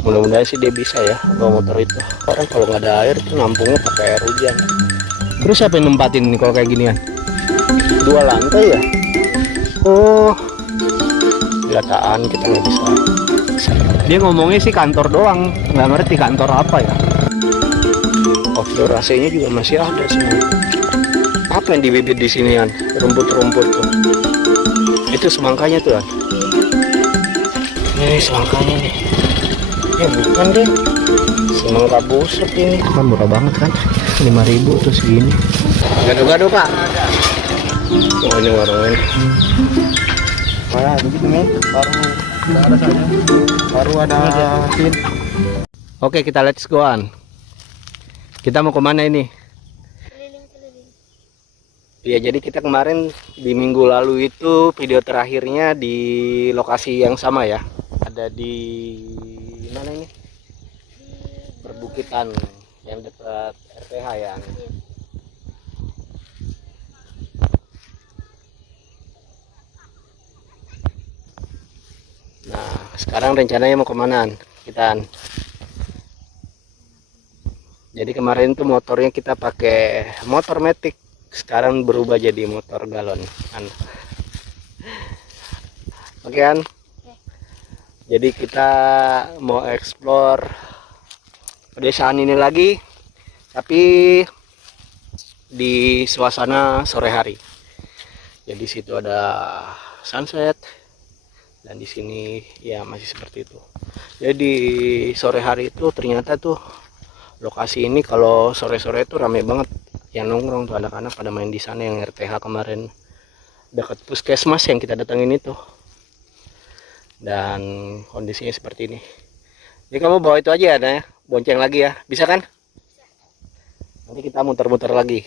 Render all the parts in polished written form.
Mudah-mudahan sih dia bisa ya bawa motor itu. Orang kalau nggak ada air itu nampungnya pakai air hujan. Terus siapa yang nempatin ini kalau kayak ginian? 2 lantai ya? Oh, dirataan kita nggak bisa. Dia ngomongnya sih kantor doang, nggak ngerti kantor apa ya. Outdoor AC-nya juga masih ada semua. Apa yang dibibit di sini kan? Rumput-rumput tuh. Itu semangkanya tuh kan? Ini semangkanya nih. Ya bukan deh. Semangka busuk ini. Kan murah banget kan? 5.000 tuh segini. Gado-gado pak. Oh ini warungnya. Mana begitu nih? Baru ada saja. Baru ada sin. Oke kita let's go on. Kita mau kemana ini? Keliling-keliling. Ya jadi kita kemarin di minggu lalu itu video terakhirnya di lokasi yang sama ya. Ada di mana ini? Perbukitan yang dekat RPH ya. Nah sekarang rencananya mau kemana kita? Jadi kemarin tuh motornya kita pakai motor matic, sekarang berubah jadi motor galon. Oke kan? Jadi kita mau explore pedesaan ini lagi, tapi di suasana sore hari. Jadi situ ada sunset dan di sini ya masih seperti itu. Jadi sore hari itu ternyata tuh lokasi ini kalau sore-sore itu rame banget. Yang nongkrong tuh anak-anak pada main di sana yang RTH kemarin dekat puskesmas yang kita datangin itu. Dan kondisinya seperti ini. Jadi kamu bawa itu aja ya, bonceng lagi ya, bisa kan? Nanti kita muter-muter lagi.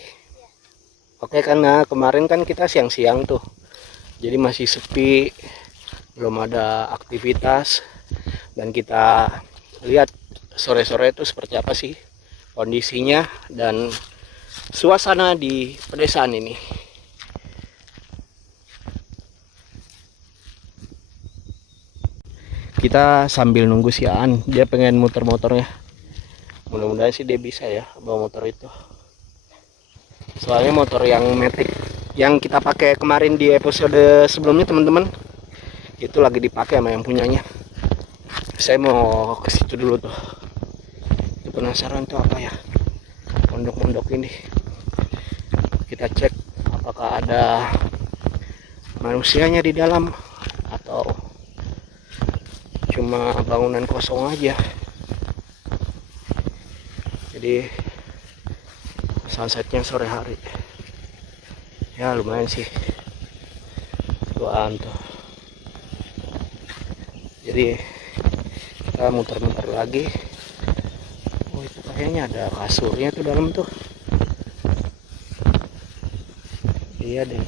Oke karena kemarin kan kita siang-siang tuh, jadi masih sepi, belum ada aktivitas, dan kita lihat sore-sore itu seperti apa sih kondisinya dan suasana di pedesaan ini. Kita sambil nunggu si Aan, dia pengen muter motornya. Mudah-mudahan sih dia bisa ya bawa motor itu. Soalnya motor yang matic yang kita pakai kemarin di episode sebelumnya teman-teman, itu lagi dipakai sama yang punyanya. Saya mau ke situ dulu tuh. Penasaran tuh apa ya pondok-pondok ini. Kita cek apakah ada manusianya di dalam atau cuma bangunan kosong aja. Jadi sunsetnya sore hari ya lumayan sih tuan tuh. Jadi kita muter-muter lagi. Oh itu kayaknya ada kasurnya tuh dalam tuh. Iya deh,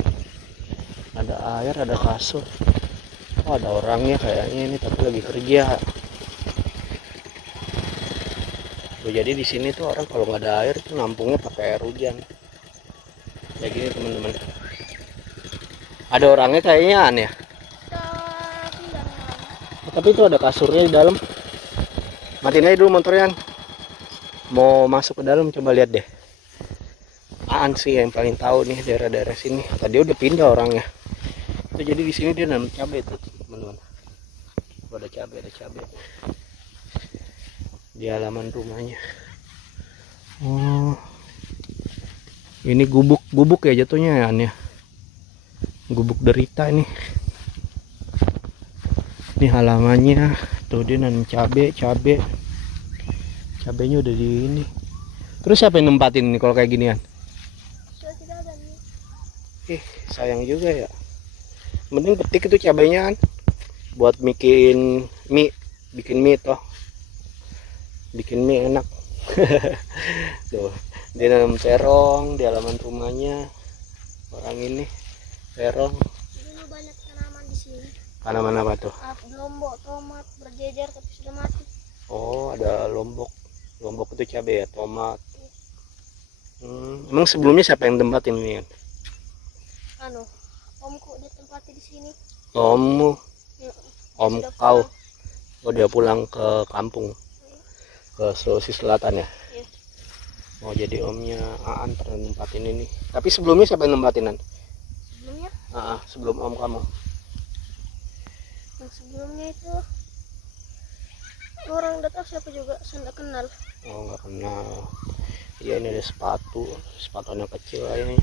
ada air, ada kasur. Oh ada orangnya kayaknya ini tapi lagi kerja. Oh, jadi di sini tuh orang kalau nggak ada air tuh nampungnya pakai air hujan. Kayak gini teman-teman. Ada orangnya kayaknya aneh. Oh, tapi itu ada kasurnya di dalam. Matiin aja dulu motornya. Mau masuk ke dalam coba lihat deh. Aan sih yang paling tahu nih daerah-daerah sini. Tadi udah pindah orangnya. Itu jadi di sini dia nanam cabai tuh teman-teman. Oh, ada cabai, di halaman rumahnya. Oh, ini gubuk ya jatuhnya ya, An, ya. Gubuk derita ini. Ini halamannya tuh dia nanam cabai. Cabainya udah di ini. Terus siapa yang nempatin ini kalau kayak ginian? Sayang juga ya. Mending petik itu cabainya kan buat bikin mie toh. Bikin mie enak. Tuh, dia nanam terong di halaman rumahnya. Orang ini terong. Dulu banyak tanaman di sini. Tanaman apa tuh? Lombok, tomat berjejer tapi sudah mati. Oh, ada lombok. Lombok itu cabai ya, tomat. Emang sebelumnya siapa yang tempatin ini? Omku dia tempati di sini. Ommu. Ya, Om sudah kau. pulang. Oh, dia pulang ke kampung, ke Sulawesi Selatan ya. Iya. Oh, jadi omnya Aan pernah nempatin ini. Tapi sebelumnya siapa yang nempatin, An? Sebelumnya, Sebelum om kamu. yang sebelumnya itu orang udah tahu siapa juga, saya nggak kenal. Oh, nggak kenal. Iya, ini ada sepatu anak kecil kayaknya.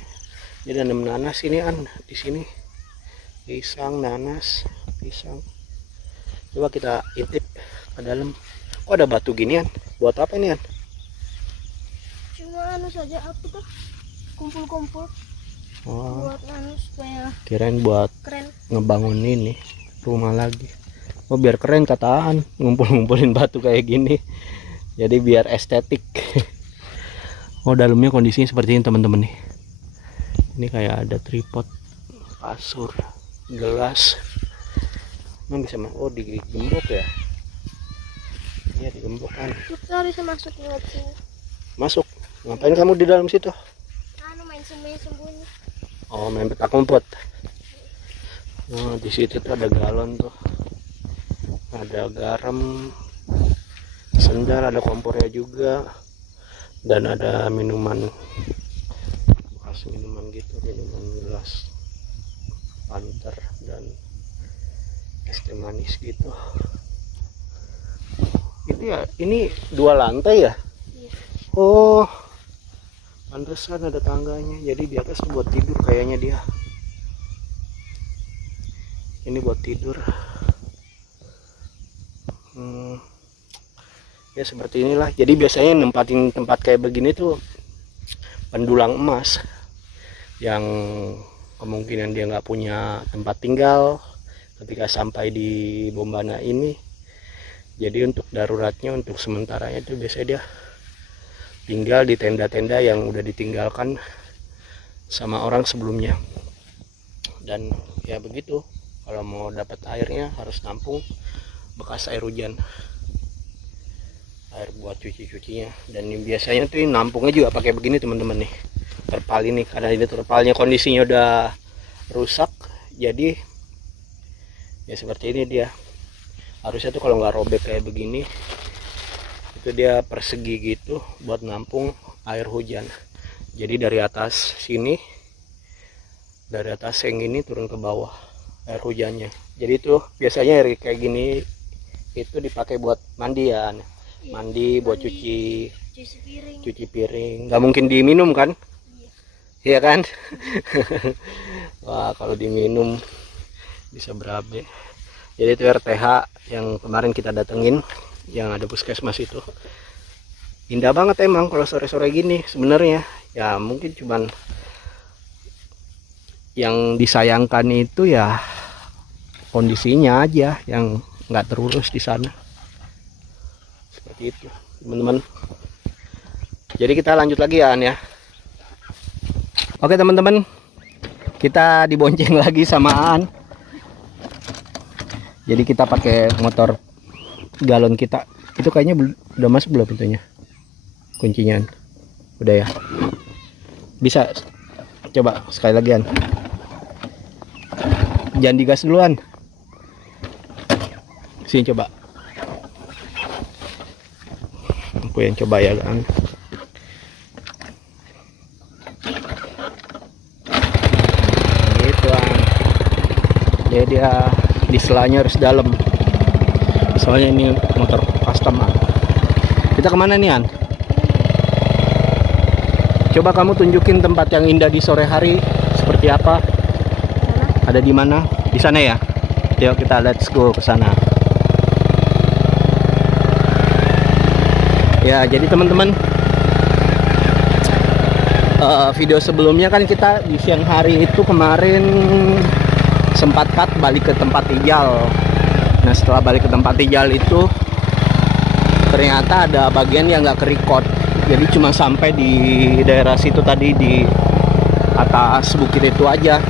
Ini ada nanas ini, An, di sini. Pisang, nanas, pisang. Coba kita intip ke dalam. Oh, ada batu ginian. Buat apa ini, An? Cuma anu saja, apa tuh, kumpul-kumpul Oh, buat anu supaya kirain buat keren. ngebangun ini rumah lagi. Oh, biar keren kataan, ngumpul-ngumpulin batu kayak gini. Jadi biar estetik. Oh, dalamnya kondisinya seperti ini teman-teman nih. Ini kayak ada tripod, kasur, gelas. Emang bisa oh digembok ya? Iya, digembok kan. Kita harus masuk lewat sini. Masuk. Ngapain kamu di dalam situ? Anu main sembunyi-sembunyi. Oh, main petak umpet. Oh, di situ tuh ada galon tuh. Ada garam, sendal, ada kompornya juga. Dan ada minuman. Bekas minuman gitu, minuman gelas. Panter dan es teh manis gitu. Itu ya, ini 2 lantai ya? Iya. Oh, pantesan ada tangganya. Jadi di atas buat tidur kayaknya dia. Ini buat tidur. Ya seperti inilah. Jadi biasanya nempatin tempat kayak begini tuh pendulang emas yang kemungkinan dia nggak punya tempat tinggal ketika sampai di Bombana ini. Jadi untuk daruratnya, untuk sementaranya itu biasanya dia tinggal di tenda-tenda yang udah ditinggalkan sama orang sebelumnya. Dan ya begitu, kalau mau dapat airnya harus nampung bekas air hujan, air buat cuci-cucinya. Dan biasanya tuh nampungnya juga pakai begini teman-teman nih, terpal ini. Karena ini terpalnya kondisinya udah rusak, jadi ya seperti ini dia. Harusnya tuh kalau nggak robek kayak begini, itu dia persegi gitu buat nampung air hujan. Jadi dari atas sini, dari atas seng ini turun ke bawah air hujannya. Jadi tuh biasanya air kayak gini itu dipakai buat mandi ya, mandi buat cuci piring. cuci piring. Nggak mungkin diminum kan? Iya kan? Wah, kalau diminum bisa berabe. Jadi itu RTH yang kemarin kita datengin, yang ada puskesmas itu. Indah banget emang kalau sore-sore gini sebenarnya. Ya mungkin cuman yang disayangkan itu ya kondisinya aja yang nggak terurus di sana. Seperti itu teman-teman. Jadi kita lanjut lagi ya, An ya. Oke teman-teman, kita dibonceng lagi sama Aan. Jadi kita pakai motor galon kita. Itu kayaknya udah masuk belum pintunya? Kuncinya. Udah ya. Bisa coba sekali lagi, An. Jangan digas duluan. Sini coba. Aku yang coba ya, An. Gitu, An. Jadi dia di selanya harus dalam, soalnya ini motor custom. Kita kemana nih, An? Coba kamu tunjukin tempat yang indah di sore hari seperti apa. Ada di mana? Di sana ya. Yuk kita let's go ke sana. Ya jadi teman-teman, video sebelumnya kan kita di siang hari itu kemarin sempat cut balik ke tempat ijal. Nah setelah balik ke tempat ijal itu ternyata ada bagian yang nggak ke-record. Jadi cuma sampai di daerah situ tadi, di atas bukit itu aja.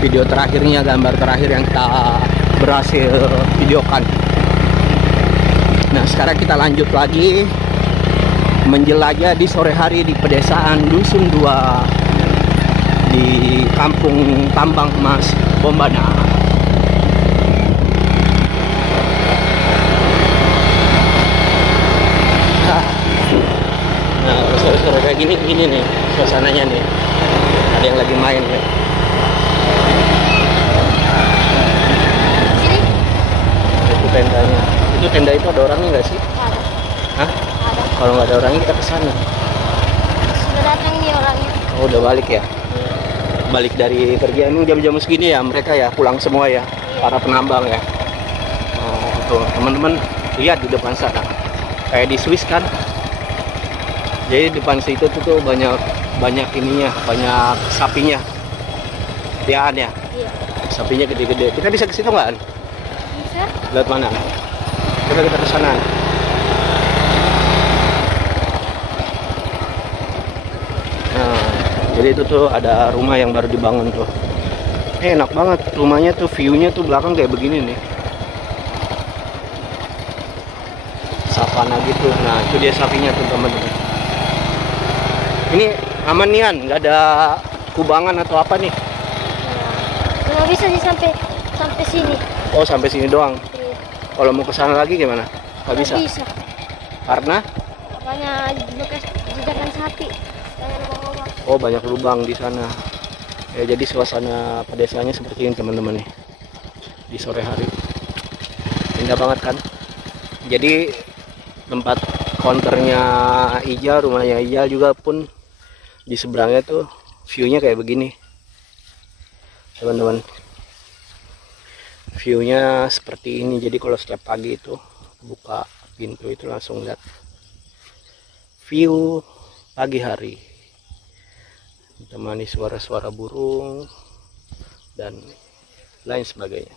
Video terakhirnya, gambar terakhir yang kita berhasil videokan. Nah sekarang kita lanjut lagi menjelajah di sore hari di pedesaan Dusun 2 di Kampung Tambang Emas Bombana. kayak gini nih suasananya nih. Ada yang lagi main ya. Sini. Itu tendanya. Itu tenda itu ada orangnya nggak sih? Ada. Hah? Ada. Kalau nggak ada orangnya kita ke sana. Sudah datang nih orangnya. Oh, udah balik ya? Balik dari kerjaan ini jam-jam segini ya mereka ya pulang semua ya, para penambang ya. Oh, tuh teman-teman lihat di depan sana. Kayak di Swiss kan. Jadi depan situ tuh banyak ininya, banyak sapinya. Piaan ya. Iya. Sapinya gede-gede. Kita bisa ke situ nggak? Bisa. Lihat mana? Coba kita ke sana. Nah, jadi itu tuh ada rumah yang baru dibangun tuh. Enak banget rumahnya tuh, view-nya tuh belakang kayak begini nih. Savana gitu. Nah, itu dia sapinya tuh teman-teman. Ini aman nih An, nggak ada kubangan atau apa nih? Ya. Nggak bisa sih sampai sini. Oh, sampai sini doang. Iya. Kalau mau ke sana lagi gimana? Nggak bisa. Bisa. Karena Makanya bekas jejakan sapi. Banyak lubang-lubang. oh banyak lubang di sana. Ya, jadi suasana pedesanya seperti ini teman-teman nih. Di sore hari. Indah banget kan? Jadi tempat counternya Ijal, rumahnya Ijal juga pun di seberangnya tuh view-nya kayak begini. Teman-teman. View-nya seperti ini. Jadi kalau setiap pagi itu buka pintu itu langsung lihat view pagi hari. Ditemani suara-suara burung dan lain sebagainya.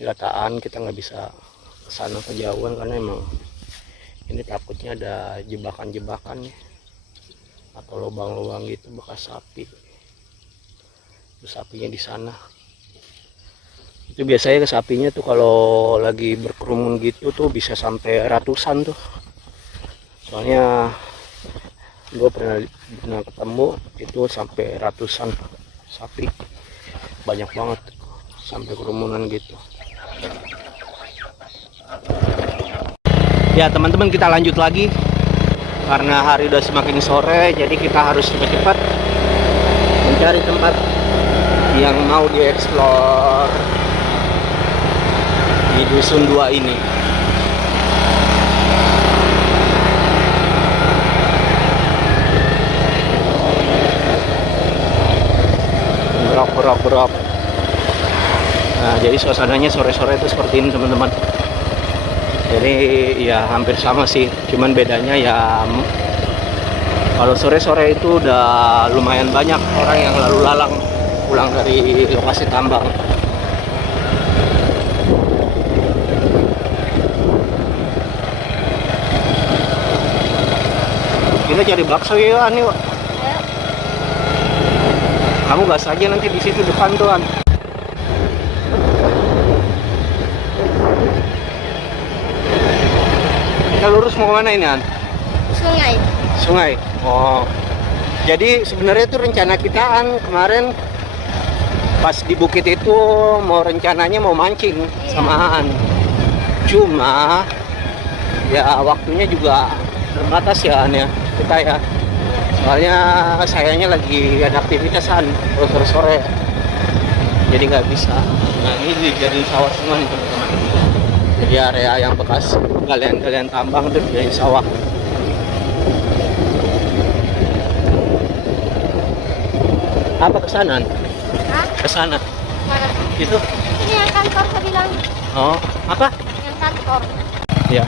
Dirataan kita nggak bisa kesana kejauhan karena emang ini takutnya ada jebakan-jebakan ya, atau lubang-lubang gitu bekas sapi. Terus sapinya di sana. Itu biasanya sapinya tuh kalau lagi berkerumun gitu tuh bisa sampai ratusan tuh. Soalnya gue pernah ketemu itu sampai ratusan sapi, banyak banget sampai kerumunan gitu. Ya teman-teman, kita lanjut lagi karena hari udah semakin sore, jadi kita harus cepat-cepat mencari tempat yang mau dieksplor di dusun 2 ini. Berok. Nah, jadi suasananya sore-sore itu seperti ini teman-teman. Jadi ya hampir sama sih, cuman bedanya ya kalau sore-sore itu udah lumayan banyak orang yang lalu lalang pulang dari lokasi tambang. Kita cari bakso ya nih. Ayo. Kamu gas aja nanti di situ depan tuan. Kita lurus mau kemana ini An? Sungai. Sungai. Oh. Jadi sebenarnya itu rencana kita An kemarin pas di bukit itu mau rencananya mau mancing sama An. Cuma ya waktunya juga terbatas ya An ya. Kita ya. Soalnya sayangnya lagi ada aktivitasan sore-sore. Jadi nggak bisa. Nah, ini jadi sawah semua nih teman-teman. Jadi area yang bekas galian-galian tambang itu jadi sawah. Apa kesanan? Hah? Kesana. Mana? Itu. Ini yang kantor saya bilang. Oh, apa? Yang kantor. Ya.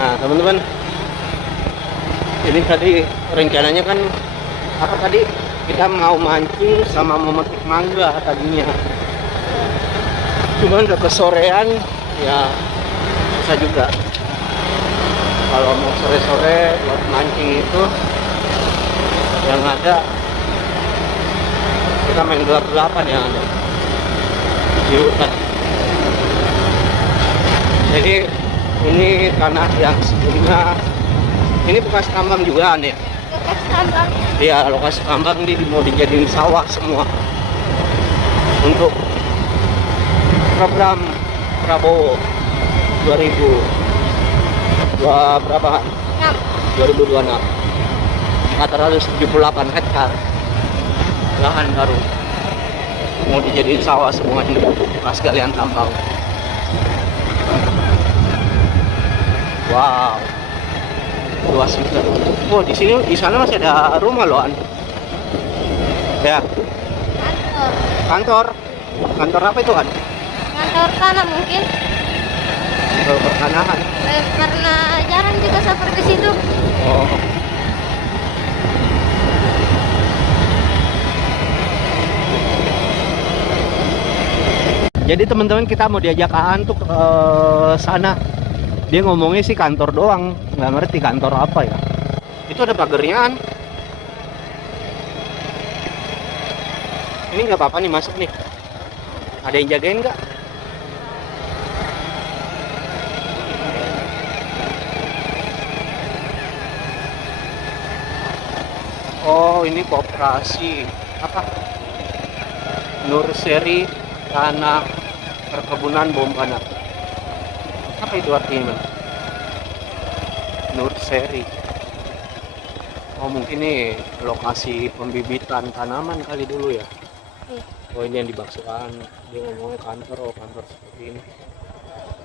Nah, teman-teman. Ini tadi rencananya kan apa tadi? Kita mau mancing sama memetik mangga tadinya. Cuman udah kesorean ya bisa juga. Kalau mau sore-sore buat mancing itu yang ada kita main gelap-gelapan ya di hutan. Jadi ini tanah yang sebelumnya ini bekas tambang juga nih. Bekas tambang. Iya, lokasi tambang ini mau dijadiin sawah semua untuk program Prabowo 2000. berapa? 6. 2026. 478 hektar lahan baru mau dijadiin sawah semuanya pas kalian tambang. Wow, luas juga. Oh, di sana masih ada rumah loh, An. Ya, Kantor. kantor apa itu, An? Kantor tanah mungkin. Kantor pertanahan. Karena jarang juga safari ke situ. Oh. Jadi teman-teman, kita mau diajak Aan tuh ke sana. Dia ngomongnya sih kantor doang, nggak ngerti kantor apa ya. Itu ada pagernya, An. Ini nggak apa-apa nih masuk nih. Ada yang jagain nggak? Oh, ini koperasi apa? Nursery Tanah Perkebunan Bombana. Apa itu artinya? Nursery. Oh, mungkin ini lokasi pembibitan tanaman kali dulu ya. Oh, ini yang dimaksudkan. Dia ngomongnya kantor, oh kantor seperti ini.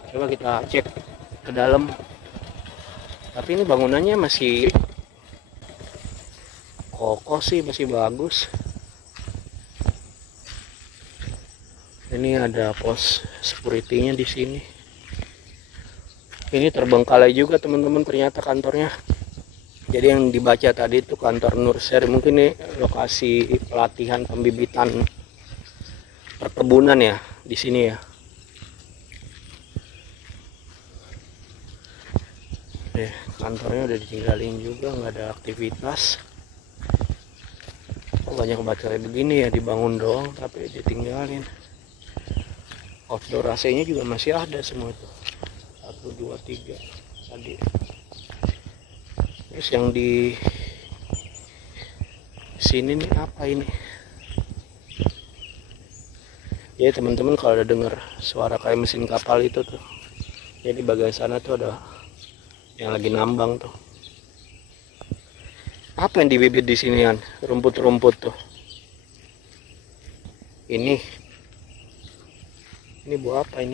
Coba kita cek ke dalam. Tapi ini bangunannya masih kokoh sih, masih bagus. Ini ada pos security-nya di sini. Ini terbengkalai juga teman-teman ternyata kantornya. Jadi yang dibaca tadi itu kantor nursery, mungkin ini lokasi pelatihan pembibitan perkebunan ya di sini ya. Kantornya udah ditinggalin juga, nggak ada aktivitas. Oh, banyak baca begini ya, dibangun doang tapi ditinggalin. Outdoor AC-nya juga masih ada semua itu. 1, 2, 3 tadi. Terus yang di sini nih apa ini? Ya teman-teman, kalau ada dengar suara kayak mesin kapal itu tuh, ya di bagian sana tuh ada yang lagi nambang tuh. Apa yang dibibit di sini, An? Rumput-rumput tuh. Ini buah apa ini?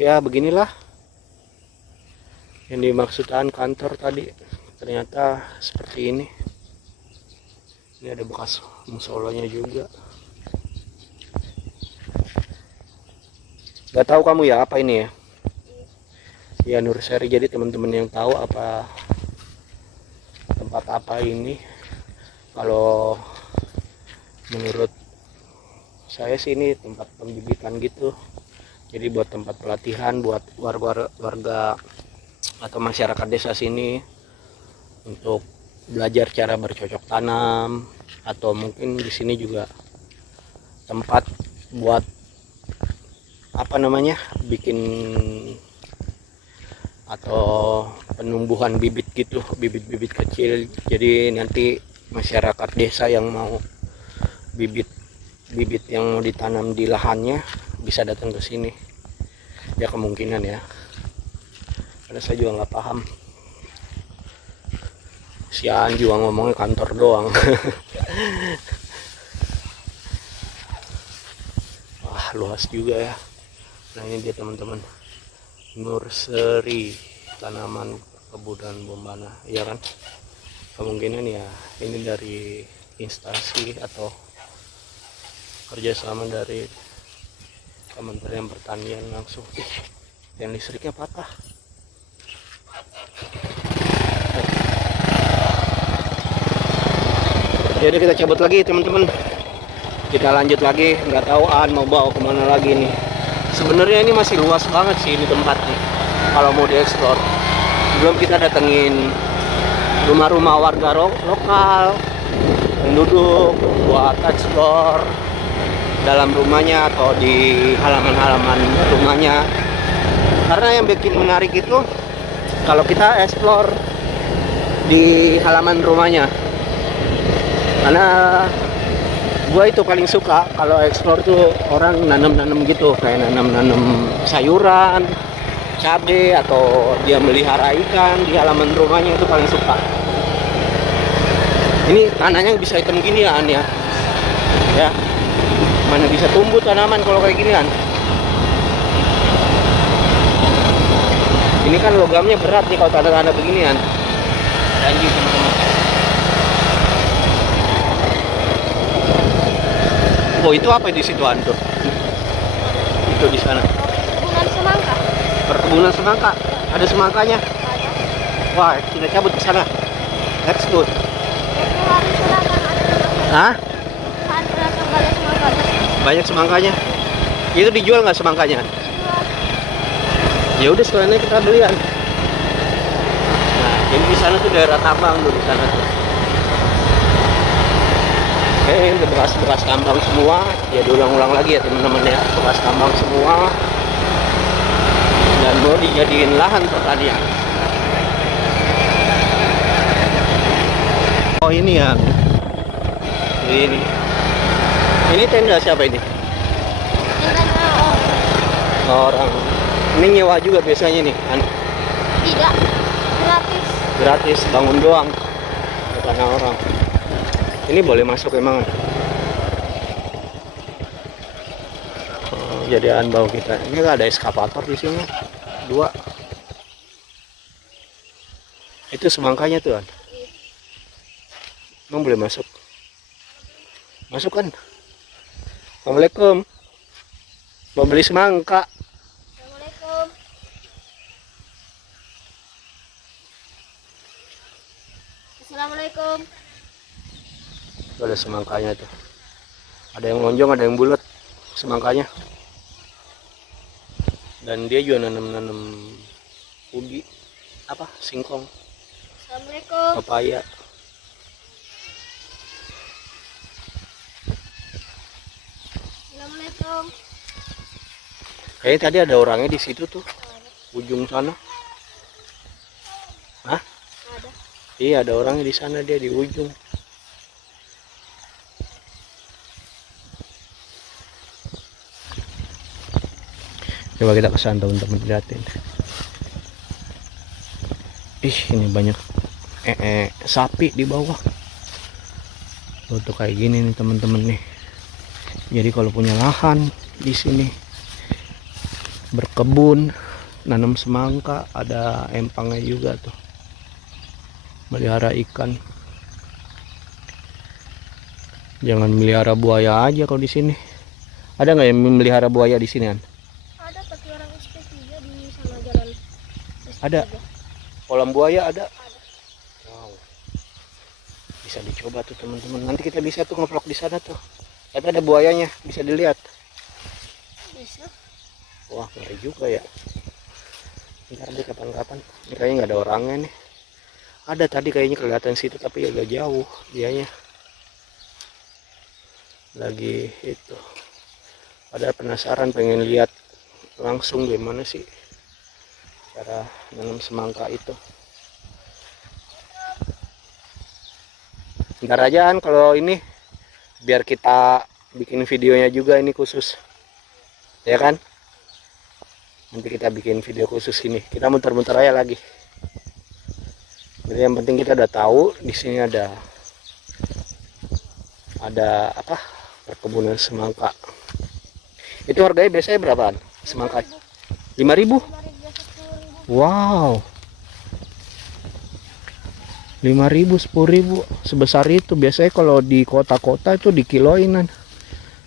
Ya beginilah yang dimaksudkan kantor tadi. Ternyata seperti ini. Ini ada bekas musolanya juga. Gak tahu kamu ya apa ini ya? Ya nursery. Jadi teman-teman yang tahu apa tempat apa ini, kalau menurut saya sih ini tempat pembibitan gitu. Jadi buat tempat pelatihan buat warga atau masyarakat desa sini untuk belajar cara bercocok tanam, atau mungkin di sini juga tempat buat apa namanya, bikin atau penumbuhan bibit gitu, bibit-bibit kecil. Jadi nanti masyarakat desa yang mau bibit yang mau ditanam di lahannya bisa datang ke sini ya, kemungkinan ya, karena saya juga nggak paham. Si Aan juga ngomongnya kantor doang. Wah luas juga ya. Nah ini dia teman-teman, nursery tanaman perkebunan Bombana ya kan. Kemungkinan ya ini dari instansi atau kerjasama dari Kementerian Pertanian langsung. Yang listriknya patah. Jadi kita cabut lagi teman-teman, kita lanjut lagi. Nggak tahu Aan mau bawa kemana lagi nih. Sebenarnya ini masih luas banget sih ini tempatnya kalau mau dieksplor. Belum kita datengin rumah-rumah warga lokal, penduduk, buat eksplor dalam rumahnya atau di halaman-halaman rumahnya. Karena yang bikin menarik itu kalau kita eksplor di halaman rumahnya, karena Gua itu paling suka kalau explore tuh orang nanam-nanam gitu, kayak nanam-nanam sayuran, cabe, atau dia melihara ikan di halaman rumahnya, itu paling suka. Ini tanahnya bisa hitam gini ya, An, ya. Ya. Mana bisa tumbuh tanaman kalau kayak gini kan. Ini kan logamnya berat nih kalau tanah-tanah beginian. Ada anjing teman-teman. Oh, itu apa di situ, An, tuh? Itu di sana. Perkebunan semangka. Perkebunan semangka. Ada semangkanya. Ada. Wah, kita cabut ke sana. Let's go. Itu hari Selasa ada. Hah? Hari Selasa banyak semangka. Banyak semangkanya. Itu dijual nggak semangkanya? Jual. Ya udah, sekalian kita belian. Nah, jadi di sana tuh daerah tambang tuh di sana tuh. Oke, bekas-bekas tambang semua. Ya diulang-ulang lagi ya teman-teman ya, bekas tambang semua. Dan mau dijadiin lahan pertanian. Oh ini ya. Ini tenda siapa ini? Tendanya Orang. Ini nyewa juga biasanya nih, An. tidak gratis. Gratis, bangun doang. Ke tanah orang. Ini boleh masuk emang. Oh, jadian bau kita. Ini ada eskavator di sini. 2. Itu semangkanya tuh, An. Emang boleh masuk? Masuk kan? Assalamualaikum. Mau beli semangka. Assalamualaikum. Assalamualaikum. Tuh ada semangkanya tuh. Ada yang lonjong, ada yang bulat semangkanya. Dan dia juga nanam-nanam ubi, apa? Singkong, Assalamualaikum. papaya. Assalamualaikum. Kayaknya tadi ada orangnya di situ tuh, ujung sana. Hah? Ada. Iya, ada orangnya di sana, dia di ujung. Coba kita kesana teman-teman, liatin. Ih, ini banyak sapi di bawah. Tuh kayak gini nih teman-teman nih. Jadi kalau punya lahan di sini, berkebun, nanam semangka, ada empangnya juga tuh. Melihara ikan. Jangan melihara buaya aja kalau di sini. Ada nggak yang memelihara buaya di sini, An? Ada tapi orang SP3 di sana jalan. SP3. Ada. Kolam buaya ada. Ada. Wow. Bisa dicoba tuh teman-teman. Nanti kita bisa tuh ngevlog di sana tuh. Tapi ada buayanya, bisa dilihat. Bisa. Wah, ngeri juga ya. Ntar deh kapan-kapan. Ini kayaknya nggak ada orangnya nih. Ada tadi kayaknya kelihatan situ, tapi agak jauh dianya. Lagi itu. Padahal penasaran, pengen lihat langsung gimana sih cara nanam semangka itu. Ntar aja kan kalau ini, biar kita bikin videonya juga ini khusus, ya kan? Nanti kita bikin video khusus ini. Kita muter-muter aja lagi. Jadi yang penting kita udah tahu di sini ada apa? Perkebunan semangka. Itu harganya biasanya berapaan? Semangka 5.000? 5.000, 10.000. Wow. 5.000, 10.000 sebesar itu. Biasanya kalau di kota-kota itu dikiloinan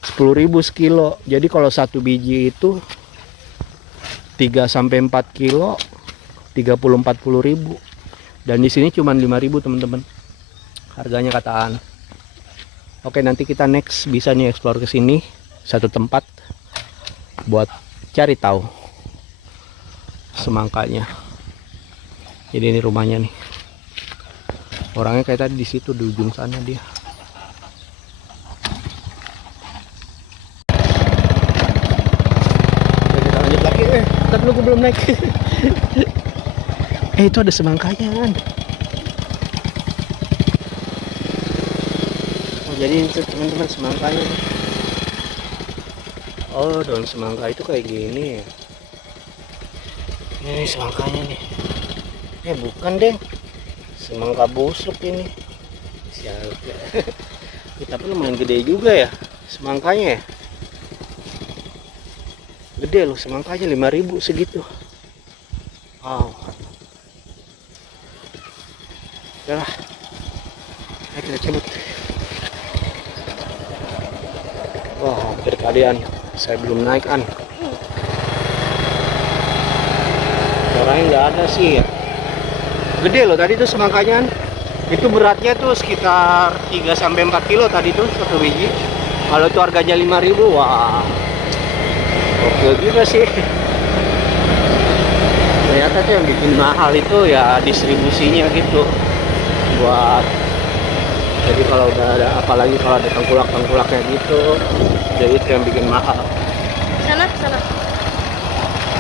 10.000 sekilo. Jadi kalau satu biji itu 3-4 kilo 30-40.000. Dan di sini cuma 5.000 teman-teman. Harganya kataan. Oke, nanti kita next bisa nih explore ke sini satu tempat buat cari tahu semangkanya. Jadi ini rumahnya nih. Orangnya kayak tadi di situ di ujung sana dia. Oke, kita lanjut lagi. Tapi lu belum naik. Itu ada semangkanya kan. Oh, jadi itu teman-teman semangkanya. Oh, daun semangka itu kayak gini ya. Ini semangkanya nih. Bukan deh, semangka busuk ini. Sial. Tapi lumayan gede juga ya semangkanya ya. Gede loh semangkanya, 5.000 segitu. Wow. Udah lah, ayo kita cabut. Wah, hampir kalian saya belum naik an. Orangnya nggak ada sih ya. Gede loh tadi tuh semangkanya. Itu beratnya tuh sekitar 3-4 kilo tadi tuh satu biji. Kalau itu harganya 5.000, wah oke juga sih. Ternyata tuh yang bikin mahal itu ya distribusinya gitu. Buat jadi kalau udah ada, apalagi kalau ada tengkulak-tengkulaknya gitu, jadi itu yang bikin mahal. Sana.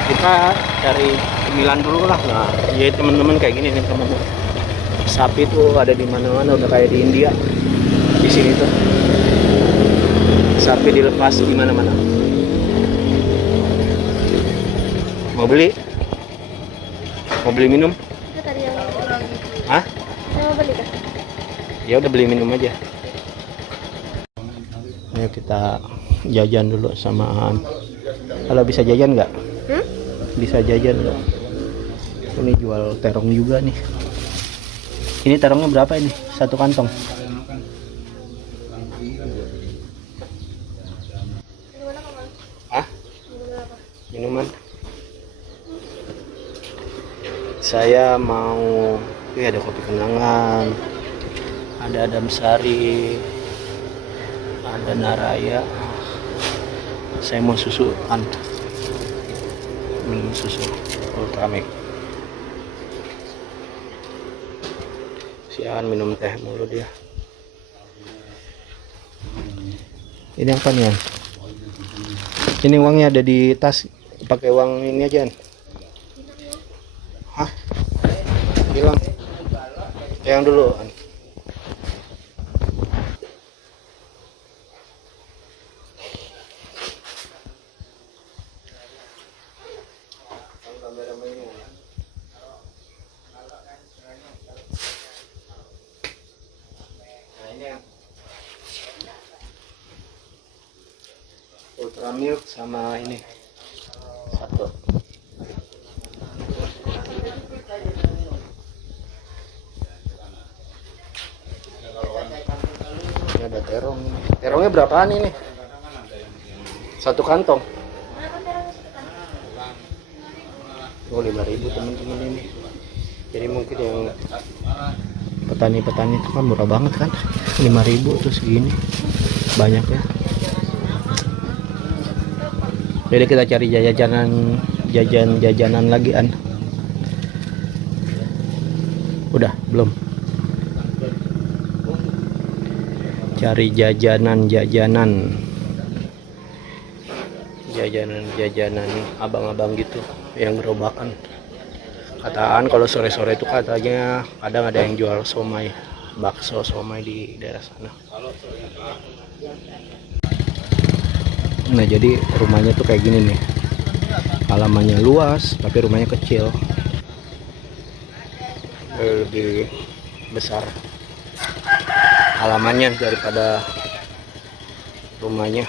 Kita cari cemilan dulu lah. Nah, jadi teman-teman kayak gini nih teman-teman. Sapi tuh ada di mana-mana, udah kayak di India. Di sini tuh sapi dilepas di mana-mana. Mau beli? Mau beli minum? Itu tadi yang Hah? saya mau beli kan? Ya udah beli minum aja. Ayo kita jajan dulu samaan. Kalau bisa jajan nggak? Bisa jajan nggak? Ini jual terong juga nih. Ini terongnya berapa ini? Satu kantong. Hah? Minuman? Saya mau, ada kopi kenangan, ada Adamsari, ada Naraya. Saya mau susu kan, minum susu Ultramilk. Sian minum teh mulu dia. Ini apa nih? Ini uangnya ada di tas, pakai uang ini aja. Hah? Bilang yang dulu. Ultramilk sama ini satu. Ini ada terong. Terongnya berapaan ini? Satu kantong. Oh, 5.000 teman-teman ini. Jadi mungkin yang petani-petani itu kan murah banget kan, 5.000 tuh segini banyak ya. Jadi kita cari jajanan lagi an. Udah belum? Cari jajanan abang-abang gitu yang gerobakan. Kataan kalau sore-sore itu katanya kadang ada yang jual somai, bakso somai di daerah sana. Nah, jadi rumahnya tuh kayak gini nih. Halamannya luas tapi rumahnya kecil. Lebih besar halamannya daripada rumahnya.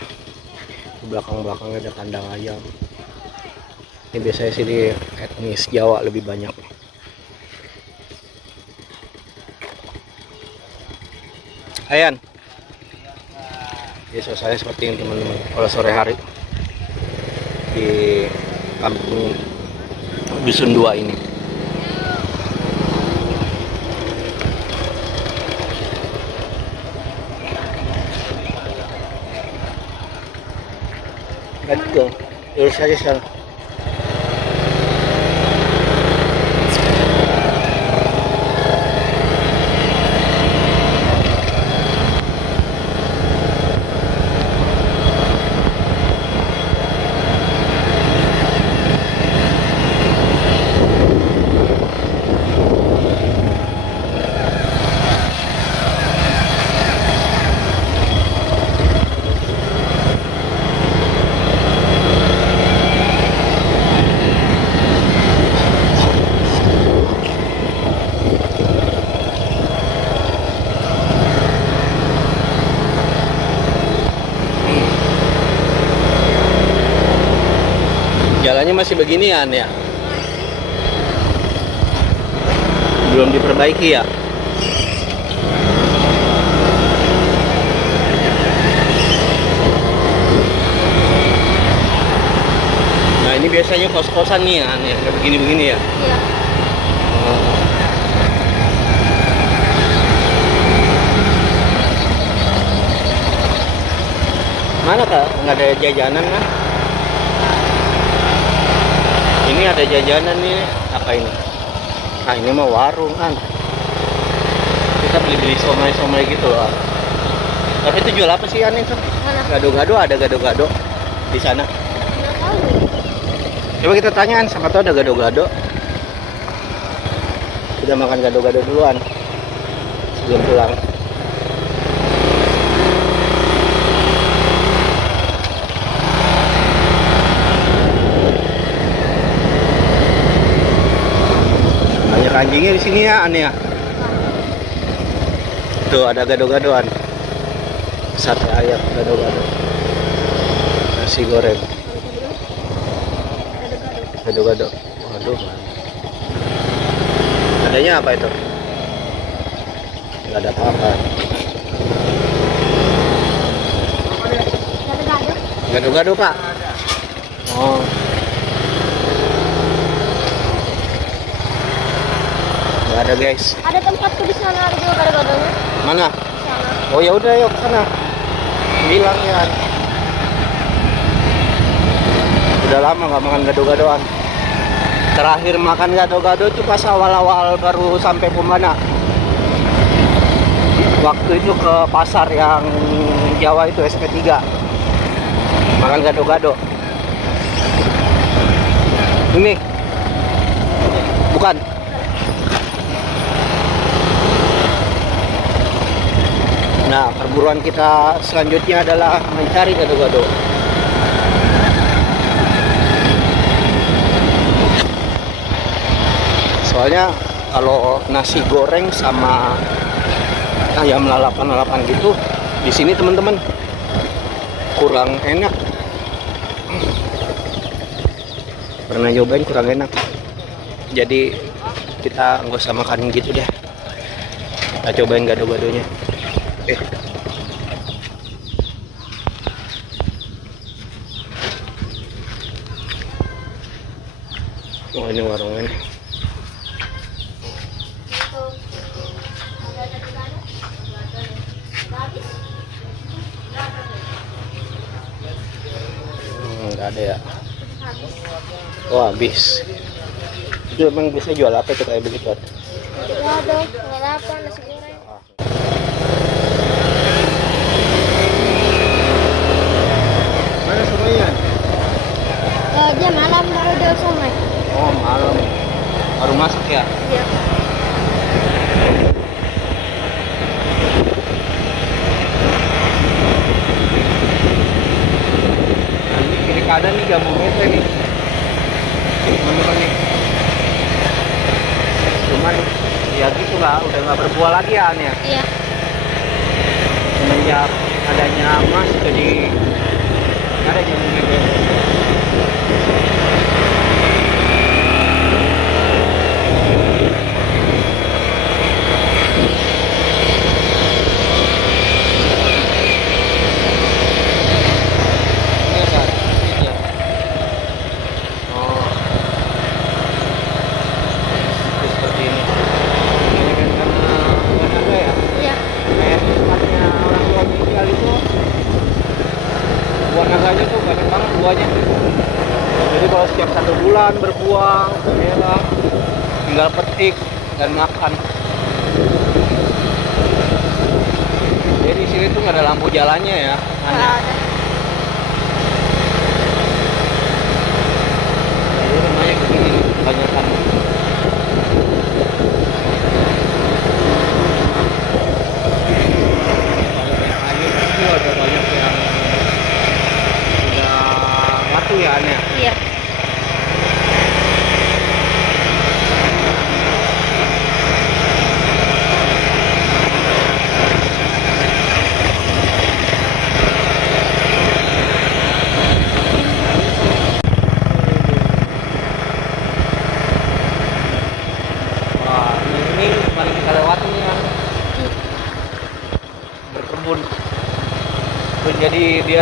Di belakang-belakangnya ada kandang ayam. Ini biasanya sih di etnis Jawa lebih banyak. Ayan. Ya, suasananya seperti ini teman-teman. Kalau sore hari di kampung Dusun 2 ini. Let's go. Lurus aja sana. Jalannya masih beginian ya. Belum diperbaiki ya. Nah ini biasanya kos-kosan nih ya, kayak begini-begini ya. Iya. Mana kak? Nggak ada jajanan kan? Ini ada jajanan nih. Apa ini? Nah ini mah warung kan. Kita beli-beli somai-somai gitu loh. Tapi itu jual apa sih aneh tuh? Mana? Gado-gado, ada gado-gado di sana. Nggak tahu. Coba kita tanyain, sama tahu ada gado-gado. Kita makan gado-gado duluan sebelum pulang. Banyak anjingnya di sini ya, aneh ya. Tuh ada gado-gadoan. Sate ayam gado-gado. Nasi goreng gado-gado. Waduh. Adanya apa itu? Nggak ada apa-apa. Gado-gado. Gado-gado pak. Oh. Nggak ada guys. Ada tempatku di sana, ada juga gado-gadonya. Mana? Di sana. Oh ya udah yuk sana. Bilang ya. Udah lama nggak makan gado-gadoan. Terakhir makan gado-gado itu pas awal-awal baru sampai Pemana. Waktu itu ke pasar yang Jawa itu SP3. Makan gado-gado. Ini. Bukan. Nah, perburuan kita selanjutnya adalah mencari gado-gado. Soalnya kalau nasi goreng sama ayam lalapan-lalapan gitu di sini teman-teman kurang enak. Pernah nyobain kurang enak. Jadi kita nggak usah makan gitu deh. Kita cobain gado-gadonya. Oh ini warungnya. Nggak ada ya. Oh habis. Itu emang bisa jual apa itu kayak begitu? Gado, lalapan, nasi goreng. Mana semuanya? Dia malam baru jual somai. Oh malam. Baru masak ya? Iya. Nah, ini kiri kanan nih jambu mete nih. Teman-teman nih. Cuman ya gitu lah, udah nggak berbuah lagi ya Ania. Iya. Semenjak adanya emas jadi nggak ada jambu mete. Ini apa? Ini ya? Oh. Seperti ini. Ini kan karena bukan ada ya. Iya. Kayak tempatnya orang tua tinggal itu buah naganya tuh banyak banget buahnya. Jadi kalau setiap 1 bulan berbuah, merah, tinggal petik dan makan. Jadi di sini tuh nggak ada lampu jalannya ya. Nggak Aneh. ada. Jadi rumahnya begini nih, kebanyakan. Kalau yang air itu ada banyak yang udah batu ya Ania. Iya.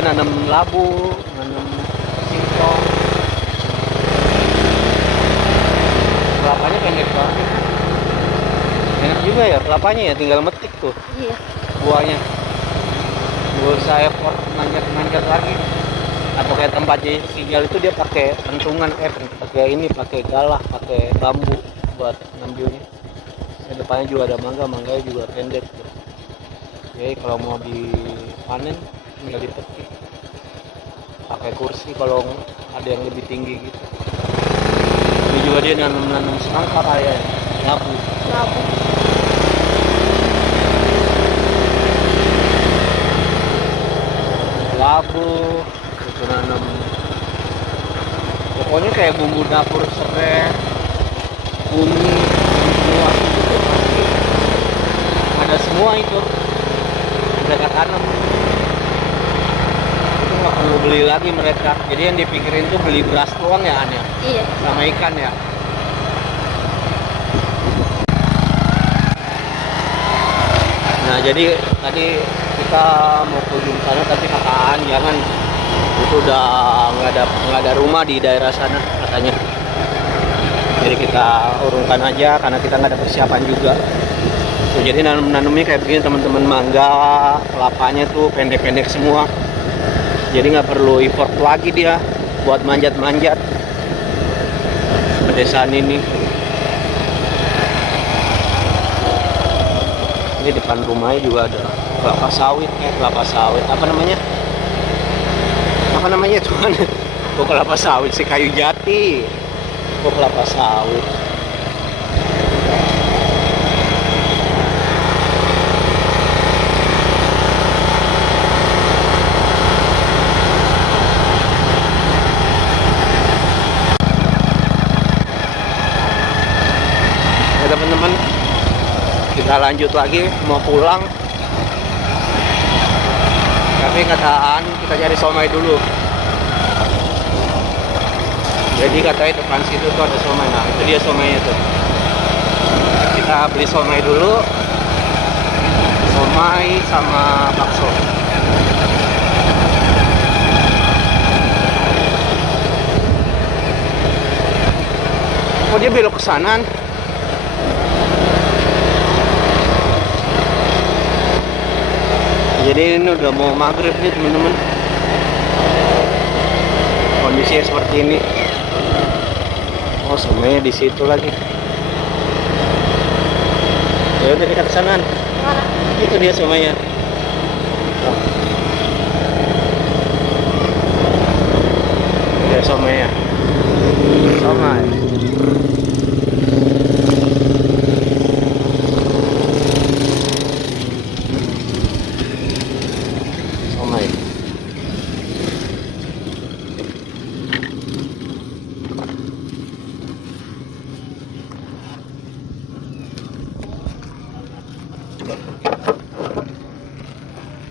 dia nanam labu, nanam singkong. Kelapanya pendek banget. Enak juga ya kelapanya ya, tinggal metik tuh Iya. buahnya. Nggak usah effort manjat-manjat lagi. Atau kayak tempatnya Sigal itu dia pakai pentungan, pakai ini, pakai galah, pakai bambu buat ngambilnya. Di depannya juga ada mangga, mangganya juga pendek tuh. Jadi kalau mau dipanen tinggal dipetik. Pakai kursi kalau ada yang lebih tinggi gitu. Ini juga dia nanam semangka kayak labu. Labu. Labu, itu nanam. Pokoknya kayak bumbu dapur, serai, bumi, semua itu tuh pasti ada semua itu. Mereka tanam. Itu nggak perlu beli lagi mereka. Jadi yang dipikirin tuh beli beras doang ya An ya, Iya. sama ikan ya. Nah jadi tadi kita mau ke ujung sana tapi kataan jangan, itu udah nggak ada rumah di daerah sana katanya. Jadi kita urungkan aja karena kita nggak ada persiapan juga. Tuh, jadi nanamnya kayak begini teman-teman, mangga, kelapanya tuh pendek-pendek semua. Jadi nggak perlu effort lagi dia buat manjat-manjat pedesaan ini. Ini depan rumahnya juga ada kelapa sawit, kelapa sawit apa namanya tuan? Kok kelapa sawit sih, kayu jati, kok kelapa sawit. Ya teman-teman, kita lanjut lagi mau pulang, tapi kataan kita cari somai dulu. Jadi katanya depan situ tuh ada somai. Nah itu dia somainya tuh, kita beli somai dulu, somai sama bakso. Oh dia belok ke sana. Jadi ini udah mau maghrib nih teman-teman. Kondisinya seperti ini. Oh semuanya di situ lagi. Ya udah kita kesana. Mana? Itu dia semuanya. Oh. Dia semuanya. Somai. Somai.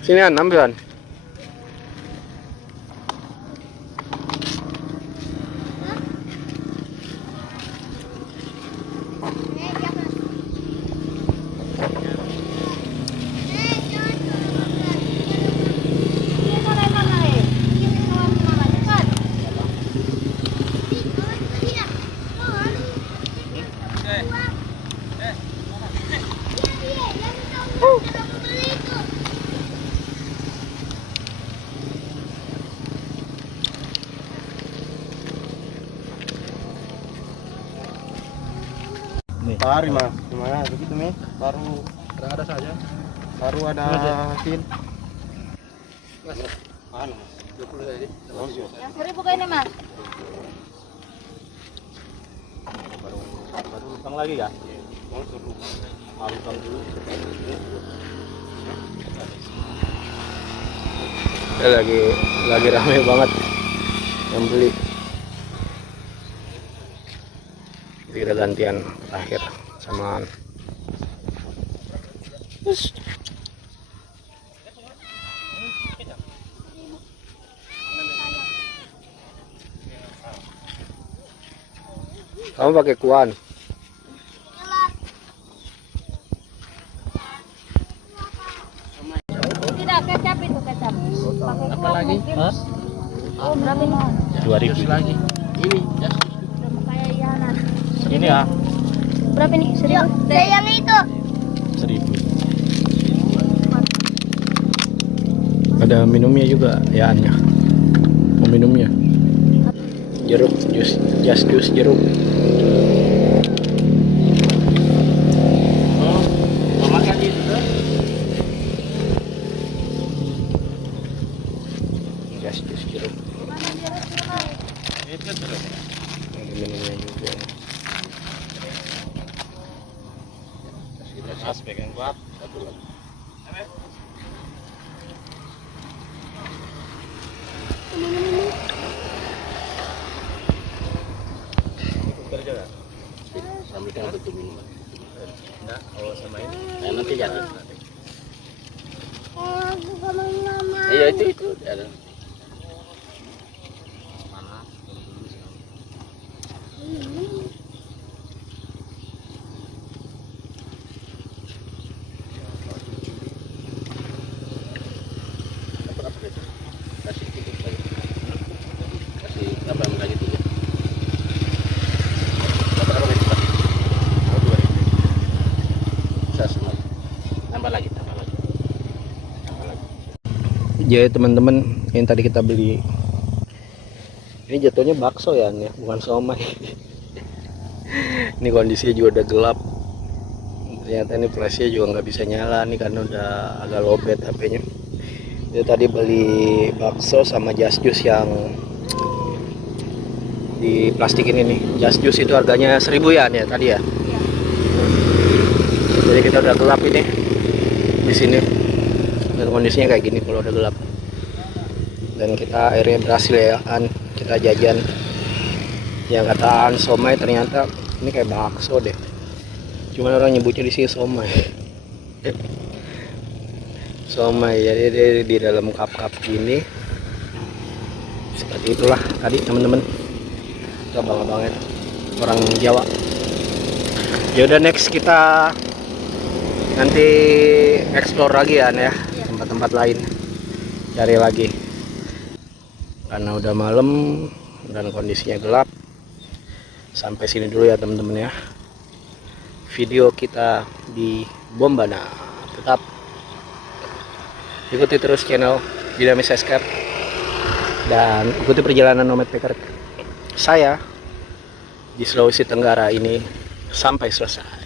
Sini An, ambil An. Pari mas, gimana begitu nih? Baru ada saja. Baru ada tin. Anu, 20 tadi. Yang 1000 kayaknya mas. Baru lubang lagi ya? Mau suruh Lubang dulu. Ya, lagi ramai banget yang beli. Jadi kita gantian terakhir sama kamu pakai kuan. Tidak, kecap itu kecap. Pakai kuah mungkin. Berapa ini? 2000 lagi. Ini ya. Kayak Yanan. ini ya Berapa nih? 1000. Saya yang itu. 1000. Ada minumnya juga ya Anya. Mau minumnya jeruk jus jeruk. Oh, mau makan itu tuh. Jus jeruk. Itu terus. Ada minumnya juga. Kita aspek yang kuat. Satu lagi. Kerja kan? Sambil kan betul minuman. Enggak, kalau sama ini. Nah, nanti jatuh. Iya itu ada. Panas. Kasih sedikit lagi. Kasih berapa lagi tuh? Berapa lagi? Oh, 2000. Bisa semua. Tambah lagi. Ya teman-teman, yang tadi kita beli ini jatuhnya bakso ya, nih bukan somai. Ini kondisinya juga udah gelap. Ternyata ini flashnya juga nggak bisa nyala nih karena udah agak lowbat HP-nya. Itu tadi beli bakso sama jas jus yang di plastik ini nih. Jas jus itu harganya 1000 ya nih tadi ya. Jadi kita udah gelap ini di sini. Dan kondisinya kayak gini kalau udah gelap. Dan kita akhirnya berhasil ya An, kita jajan. Yang kataan somai ternyata ini kayak bakso deh. Cuman orang nyebutnya di sini somai. Somai jadi dia di dalam cup-cup gini. Seperti itulah tadi teman-teman. Kita bangga banget orang Jawa. Ya udah next kita nanti explore lagi ya tempat-tempat lain, cari lagi karena udah malam dan kondisinya gelap. Sampai sini dulu ya teman-teman ya video kita di Bombana. Tetap ikuti terus channel Dinamis Escape dan ikuti perjalanan nomad packer saya di Sulawesi Tenggara ini sampai selesai.